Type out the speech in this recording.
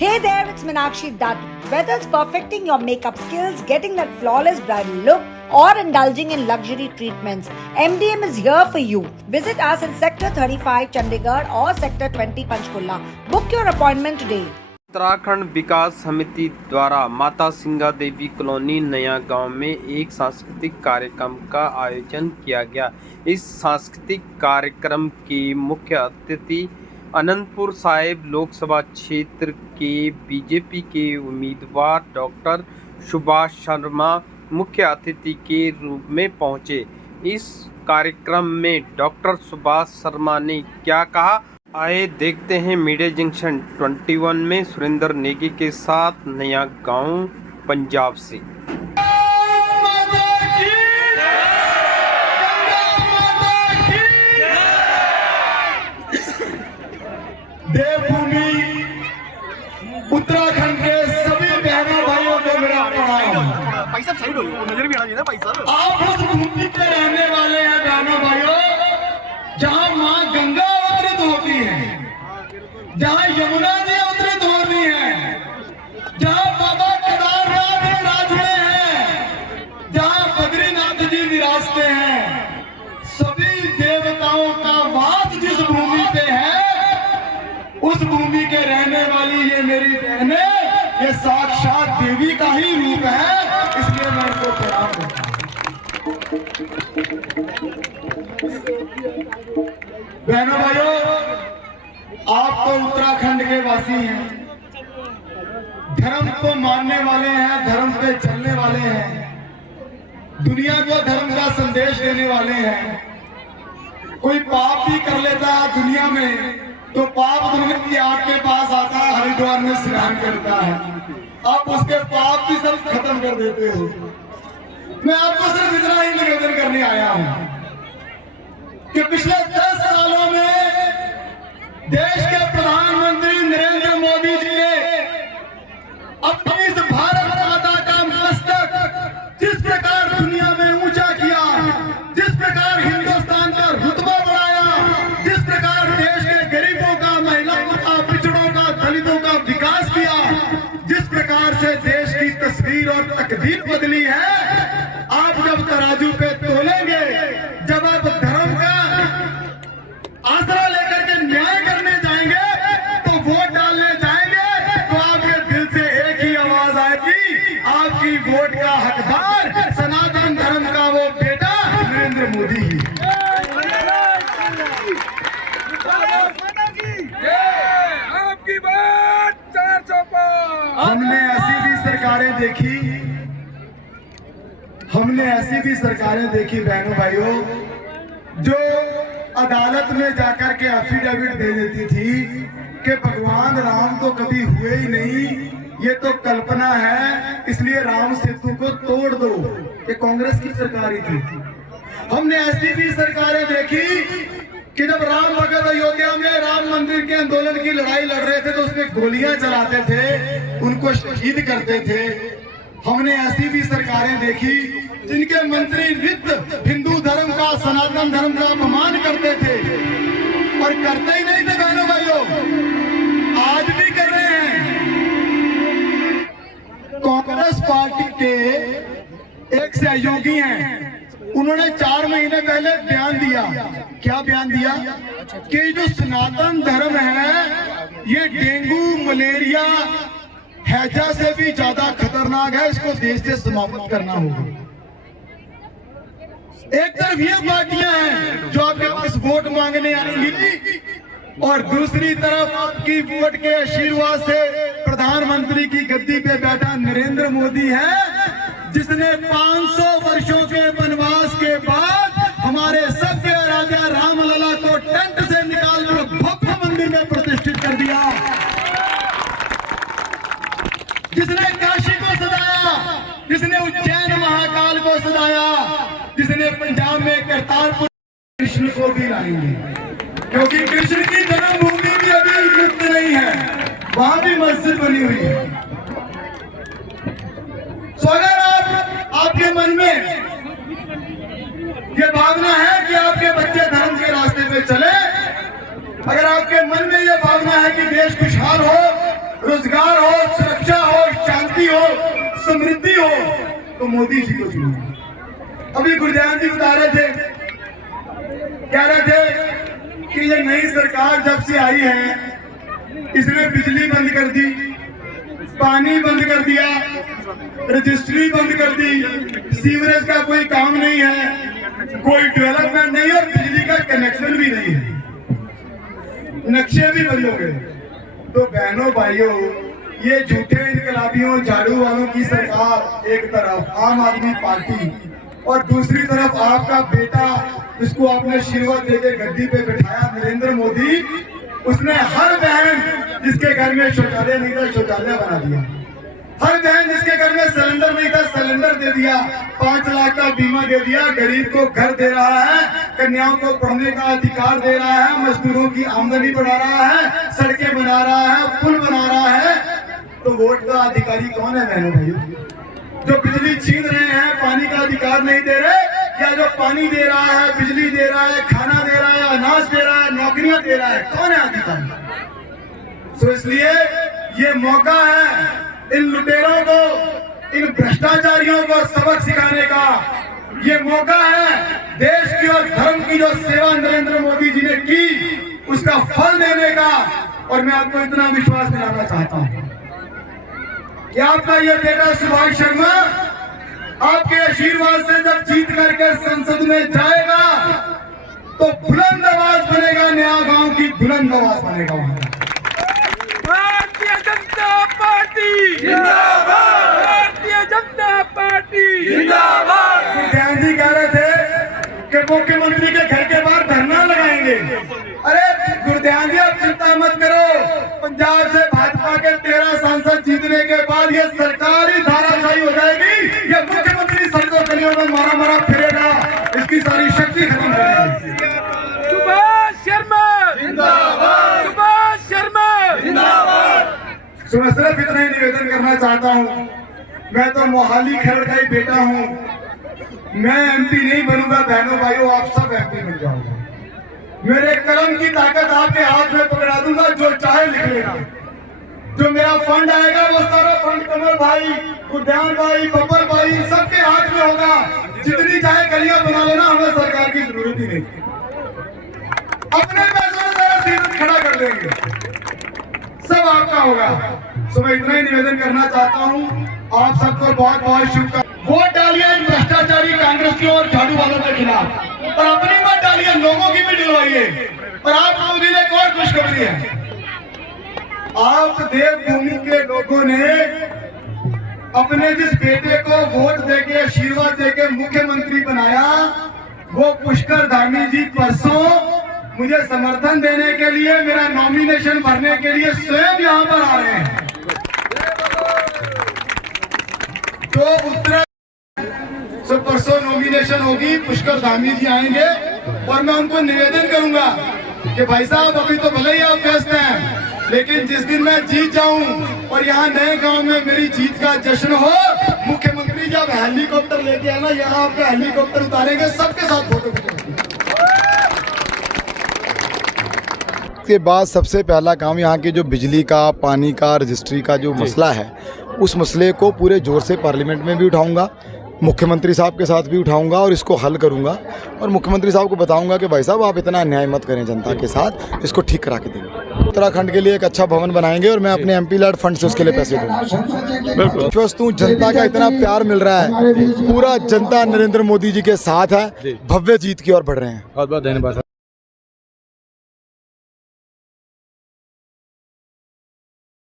Hey there, it's Meenakshi Dutt. Whether it's perfecting your makeup skills, getting that flawless bridal look, or indulging in luxury treatments, MDM is here for you. Visit us in Sector 35 Chandigarh or Sector 20 Panchkulla. Book your appointment today. Uttarakhand विकास समिति द्वारा माता सिंगा देवी colony नया गांव में एक सांस्कृतिक कार्यक्रम का आयोजन किया गया। इस सांस्कृतिक कार्यक्रम के मुख्य अतिथि अनंतपुर साहिब लोकसभा क्षेत्र के बीजेपी के उम्मीदवार डॉक्टर सुभाष शर्मा मुख्य अतिथि के रूप में पहुंचे। इस कार्यक्रम में डॉक्टर सुभाष शर्मा ने क्या कहा, आइए देखते हैं। मीडिया जंक्शन 21 में सुरेंद्र नेगी के साथ नया गांव पंजाब से। देवभूमि उत्तराखंड के सभी बहनों भाइयों को मेरा प्रणाम। पैसा साइड हो, नजर भी आना चाहिए ना पैसा। आप उस भूमि पे रहने वाले हैं बहनों भाइयों जहां मां गंगा अवतरित होती है, जहां यमुना जी अवतरित होती है, जहां बाबा केदारनाथ विराज रहे हैं, जहां बद्रीनाथ जी विराजते हैं। सभी देवताओं का वास जिस भूमि पे है, उस भूमि के रहने वाली ये मेरी बहनें, ये साक्षात देवी का ही रूप है, इसलिए मैं इनको प्रणाम करता हूं। बहनों भाइयों, आप तो उत्तराखंड के वासी हैं, धर्म को मानने वाले हैं, धर्म पे चलने वाले हैं, दुनिया को धर्म का संदेश देने वाले हैं। कोई पाप भी कर लेता है दुनिया में तो पाप दुर्गति आपके पास आता है, हरिद्वार में स्नान करता है, आप उसके पाप भी सब खत्म कर देते हो। मैं आपको सिर्फ इतना ही निवेदन करने आया हूं कि पिछले 10 सालों में देश के प्रधानमंत्री नरेंद्र मोदी जी ने अपनी इस भारत माता का मस्तक जिस प्रकार दुनिया में ऊंचा किया, जिस प्रकार हिंदुस्तान का रुतबा बढ़ाया, जिस प्रकार देश के गरीबों का, महिलाओं का, पिछड़ों का, दलितों का विकास किया, जिस प्रकार से देश की तस्वीर और तकदीर बदली है, आप जब तराजू पे तोलेंगे, जब आप धर्म का आसरा लेकर के न्याय करने जाएंगे, तो वोट डालने जाएंगे, तो आपके दिल से एक ही आवाज आएगी, आपकी वोट का हकदार सनातन धर्म का वो बेटा नरेंद्र मोदी ही। आपकी बात 405। हमने ऐसी भी सरकारें देखी बहनों भाइयों, जो अदालत में जाकर के एफिडेविट दे देती थी कि भगवान राम तो कभी हुए ही नहीं, ये तो कल्पना है, इसलिए राम सेतु को तोड़ दो। ये कांग्रेस की सरकार ही थी। हमने ऐसी भी सरकारें देखी कि जब राम भगत अयोध्या में राम मंदिर के आंदोलन की लड़ाई लड़ रहे थे तो उसमें गोलियां चलाते थे, उनको शहीद करते थे। हमने ऐसी भी सरकारें देखी जिनके मंत्री नित्य हिंदू धर्म का, सनातन धर्म का अपमान करते थे, और करते ही नहीं थे बहनों भाइयों, आज भी कर रहे हैं। कांग्रेस पार्टी के एक सहयोगी हैं, उन्होंने 4 महीने पहले बयान दिया। क्या बयान दिया? कि जो सनातन धर्म है ये डेंगू, मलेरिया, हैजा से भी ज्यादा खतरनाक है, इसको देश से समाप्त करना होगा। एक तरफ ये पार्टियां हैं जो आपके पास वोट मांगने आएंगी, और दूसरी तरफ आपकी वोट के आशीर्वाद से प्रधानमंत्री की गद्दी पे बैठा नरेंद्र मोदी है, जिसने 500 वर्षों के वनवास के बाद हमारे सभ्य राजा रामलला को टेंट से निकालकर भव्य मंदिर में प्रतिष्ठित कर दिया, जिसने काशी को सजाया, जिसने उज्जैन महाकाल को सजाया, जिसने पंजाब में करतारपुर कृष्ण को भी लाएंगे, क्योंकि कृष्ण की जन्मभूमि भी अभी मुक्त नहीं है, वहां भी मस्जिद बनी हुई है। तो अगर आपके मन में ये भावना है कि आपके बच्चे धर्म के रास्ते पे चले, अगर आपके मन में ये भावना है कि देश खुशहाल हो, रोजगार रोजगार हो, सुरक्षा हो, शांति हो, समृद्धि हो, तो मोदी जी को चुनिए। अभी गुरध्यान जी बता रहे थे, कह रहे थे कि ये नई सरकार जब से आई है इसने बिजली बंद कर दी, पानी बंद कर दिया, रजिस्ट्री बंद कर दी, सीवरेज का कोई काम नहीं है, कोई डेवलपमेंट नहीं और बिजली का कनेक्शन भी नहीं है, नक्शे भी बंद हो गए। तो बहनों भाइयों, ये झूठे इनकलाबियों झाड़ू वालों की सरकार एक तरफ, आम आदमी पार्टी, और दूसरी तरफ आपका बेटा जिसको आपने आशीर्वाद देके गद्दी पे बिठाया नरेंद्र मोदी, उसने हर बहन जिसके घर में शौचालय नहीं था शौचालय बना दिया, हर बहन जिसके घर में सिलेंडर नहीं था सिलेंडर दे दिया, 5 लाख का बीमा दे दिया, गरीब को घर दे रहा है, कन्याओं को पढ़ने का अधिकार दे रहा है, मजदूरों की आमदनी बढ़ा रहा है, सड़कें बना रहा है, पुल बना रहा है। तो वोट का अधिकारी कौन है बहनों भाइयों? जो बिजली छीन रहे हैं, पानी का अधिकार नहीं दे रहे, या जो पानी दे रहा है, बिजली दे रहा है, खाना दे रहा है, अनाज दे रहा है, नौकरियां दे रहा है, कौन है अधिकारी? तो इसलिए ये मौका है इन लुटेरों को, इन भ्रष्टाचारियों को सबक सिखाने का। ये मौका है देश की और धर्म की जो सेवा नरेंद्र मोदी जी ने की उसका फल देने का। और मैं आपको इतना विश्वास दिलाना चाहता हूं कि आपका ये बेटा सुभाष शर्मा आपके आशीर्वाद से जब जीत करके संसद में जाएगा तो बुलंद आवाज बनेगा, नया गांव की बुलंद आवाज बनेगा वहां। भारतीय जनता पार्टी जिंदाबाद, भारतीय जनता पार्टी जिंदाबाद। गुरध्यान जी कह रहे थे कि मुख्यमंत्री के घर के बाहर धरना लगाएंगे। अरे गुरध्यान जी आप चिंता मत करो, पंजाब से भाजपा के 13 सांसद जीतने के बाद ये सरकार ही धाराशाही हो जाएगी, ये मुख्यमंत्री सड़कों गलियों में मारा मारा फिरेगा, इसकी सारी शक्ति खत्म हो जाएगी। सुभाष शर्मा जिंदाबाद, सुभाष शर्मा जिंदाबाद। तो मैं सिर्फ इतना ही निवेदन करना चाहता हूँ, मैं तो मोहाली खरड़ का ही बेटा हूँ, मैं एमपी नहीं बनूंगा बहनों भाइयों, आप सब एमपी बन जाओगे। मेरे कलम की ताकत आपके हाथ में पकड़ा दूंगा, जो चाहे लिख लेगा। जो मेरा फंड आएगा वो सारा फंड कमल भाई, गुरध्यान भाई, बब्बर भाई सबके हाथ में होगा। जितनी चाहे गलियां बना लेना, हमें सरकार की जरूरत ही नहीं, अपने पैसों से सीट खड़ा कर देंगे, सब आपका होगा। तो मैं इतना ही निवेदन करना चाहता हूँ, आप सबको बहुत बहुत शुभकामनाएं। वोट डालिए इन भ्रष्टाचारी कांग्रेसियों और झाड़ू वालों के खिलाफ, और अपनी मत डालिए, लोगों की भी दिलवाइए। और आप लोगों के लिए एक और खुशखबरी है, आप देवभूमि के लोगों ने अपने जिस बेटे को वोट देके आशीर्वाद देके मुख्यमंत्री बनाया, वो पुष्कर धामी जी परसों मुझे समर्थन देने के लिए, मेरा नॉमिनेशन भरने के लिए स्वयं यहाँ पर आ रहे हैं। तो उत्तरा परसों नॉमिनेशन होगी, पुष्कर धामी जी आएंगे, और मैं उनको निवेदन करूंगा कि भाई साहब अभी तो भले ही आप व्यस्त हैं, लेकिन जिस दिन मैं जीत जाऊं और यहाँ नए गांव में मेरी जीत का जश्न हो, मुख्यमंत्री जब हेलीकॉप्टर लेके आना, यहाँ आपके हेलीकॉप्टर उतारेंगे, सबके साथ फोटो खींचेंगे। के बाद सबसे पहला काम यहाँ के जो बिजली का, पानी का, रजिस्ट्री का जो मसला है, उस मसले को पूरे जोर से पार्लियामेंट में भी उठाऊंगा, मुख्यमंत्री साहब के साथ भी उठाऊंगा और इसको हल करूंगा। और मुख्यमंत्री साहब को बताऊंगा कि भाई साहब आप इतना अन्याय मत करें जनता के साथ, इसको ठीक करा के देंगे। उत्तराखंड के लिए एक अच्छा भवन बनाएंगे और मैं अपने एमपी लैड फंड से उसके लिए पैसे दूंगा। विश्वस्तु जनता का इतना प्यार मिल रहा है, पूरा जनता नरेंद्र मोदी जी के साथ है, भव्य जीत की ओर बढ़ रहे हैं। बहुत बहुत धन्यवाद।